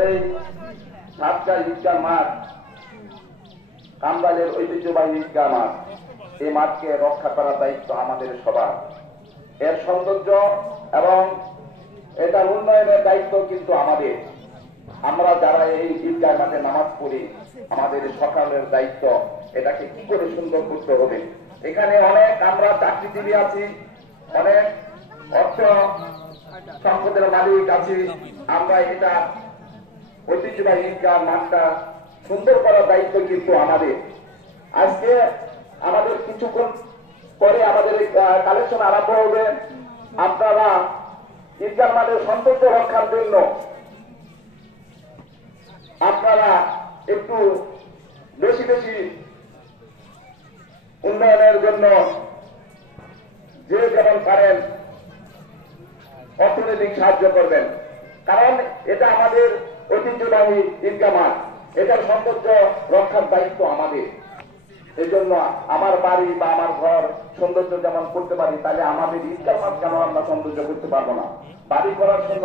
এই সাতটা ঈদগাহ মাঠ, কামরালের ঐতিহ্যবাহী ঈদগাহ মাঠ, এই মাঠকে রক্ষা করার দায়িত্ব আমাদের সবার। এর সৌন্দর্য এবং এটা উন্নয়নের দায়িত্ব কিন্তু আমাদের। আমরা যারা এই ঈদগাহ মাঠে নামাজ পড়ি, আমাদের সকালের দায়িত্ব এটাকে কি করে সুন্দর করতে হবে? এখানে অনেক আমরা চাকরিজীবী আছি, অনেক অর্থ সম্পদের মালিক আছি। আমরা এটা ঐতিহ্যবাহী ঈদগাহ মাঠটা সুন্দর করার দায়িত্ব কিন্তু আমাদের। আজকে আমাদের কিছুক্ষণ পরে আমাদের কালেকশন আরম্ভ হবে। আপনারা ঈদগাহ মাঠের সৌন্দর্য রক্ষার জন্য আপনারা একটু বেশি বেশি উন্নয়নের জন্য যে যেমন পারেন অর্থনৈতিক সাহায্য করবেন। কারণ এটা আমাদের ঐতিহ্যবাহী ঈদগা মাঠ এটার সৌন্দর্য রক্ষার দায়িত্ব আমাদের। এই জন্য আমার বাড়ি বা আমার ঘর সৌন্দর্য যেমন করতে পারি, তাহলে আমাদের ঈদগাহ মাঠ কেন আমরা সৌন্দর্য করতে পারব না? বাড়ি করার জন্য